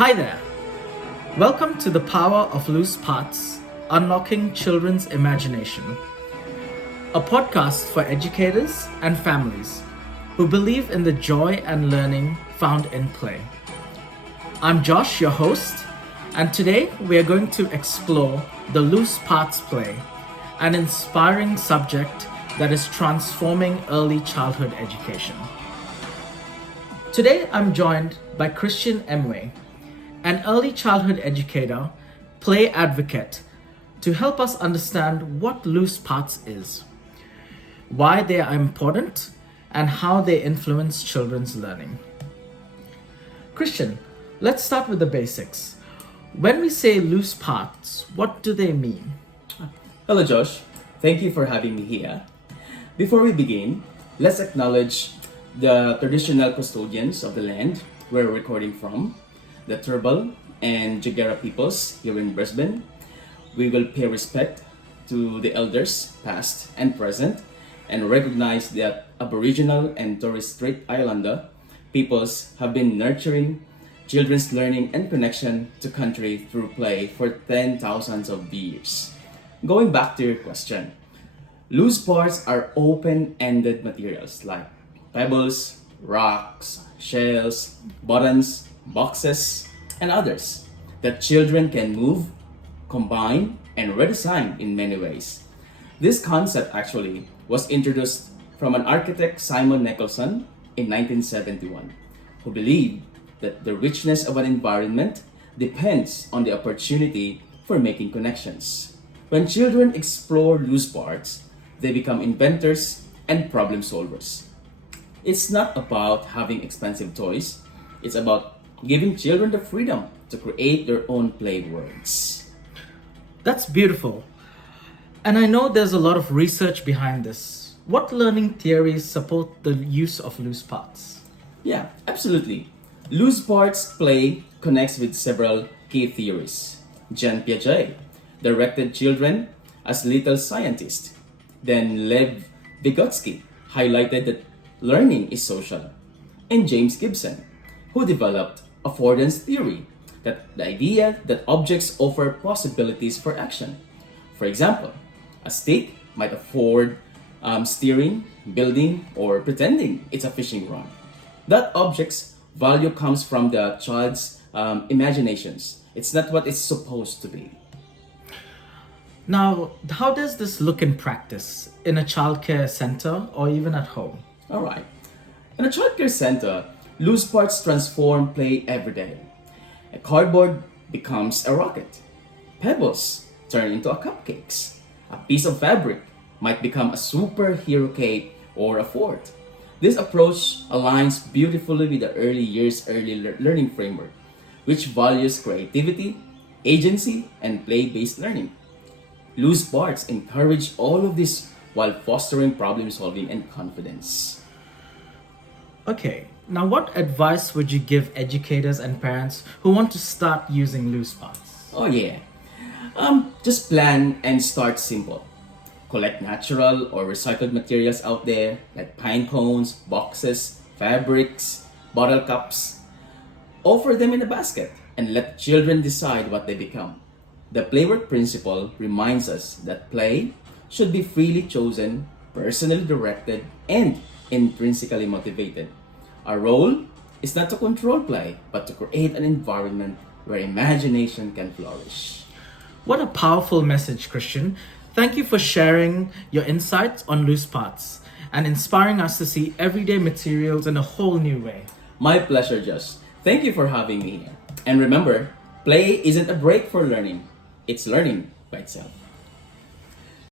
Hi there. Welcome to the Power of Loose Parts, Unlocking Children's Imagination, a podcast for educators and families who believe in the joy and learning found in play. I'm Josh, your host, and today we are going to explore the Loose Parts play, an inspiring subject that is transforming early childhood education. Today I'm joined by Christian Emwe, an early childhood educator, play advocate, to help us understand what loose parts is, why they are important, and how they influence children's learning. Christian, let's start with the basics. When we say loose parts, what do they mean? Hello, Josh. Thank you for having me here. Before we begin, let's acknowledge the traditional custodians of the land we're recording from, the Turrbal and Jagera peoples here in Brisbane. We will pay respect to the elders, past and present, and recognize that Aboriginal and Torres Strait Islander peoples have been nurturing children's learning and connection to country through play for 10,000s of years. Going back to your question, loose parts are open-ended materials like pebbles, rocks, shells, buttons, boxes, and others that children can move, combine, and redesign in many ways. This concept actually was introduced from an architect, Simon Nicholson, in 1971, who believed that the richness of an environment depends on the opportunity for making connections. When children explore loose parts, they become inventors and problem solvers. It's not about having expensive toys, it's about giving children the freedom to create their own play worlds. That's beautiful. And I know there's a lot of research behind this. What learning theories support the use of loose parts? Yeah, absolutely. Loose parts play connects with several key theories. Jean Piaget directed children as little scientists. Then Lev Vygotsky highlighted that learning is social. And James Gibson, who developed affordance theory, that the idea that objects offer possibilities for action. For example, a stick might afford steering, building, or pretending it's a fishing rod. That object's value comes from the child's imaginations. It's not what it's supposed to be. Now, how does this look in practice in a childcare center or even at home? All right. In a childcare center, loose parts transform play every day. A cardboard becomes a rocket. Pebbles turn into a cupcakes. A piece of fabric might become a superhero cape or a fort. This approach aligns beautifully with the early years learning framework, which values creativity, agency, and play-based learning. Loose parts encourage all of this while fostering problem solving and confidence. Okay, now what advice would you give educators and parents who want to start using loose parts? Oh yeah. Just plan and start simple. Collect natural or recycled materials out there like pine cones, boxes, fabrics, bottle cups. Offer them in a basket and let children decide what they become. The playwork principle reminds us that play should be freely chosen, personally directed, and intrinsically motivated. Our role is not to control play, but to create an environment where imagination can flourish. What a powerful message, Christian. Thank you for sharing your insights on loose parts and inspiring us to see everyday materials in a whole new way. My pleasure, Josh. Thank you for having me here. And remember, play isn't a break for learning, it's learning by itself.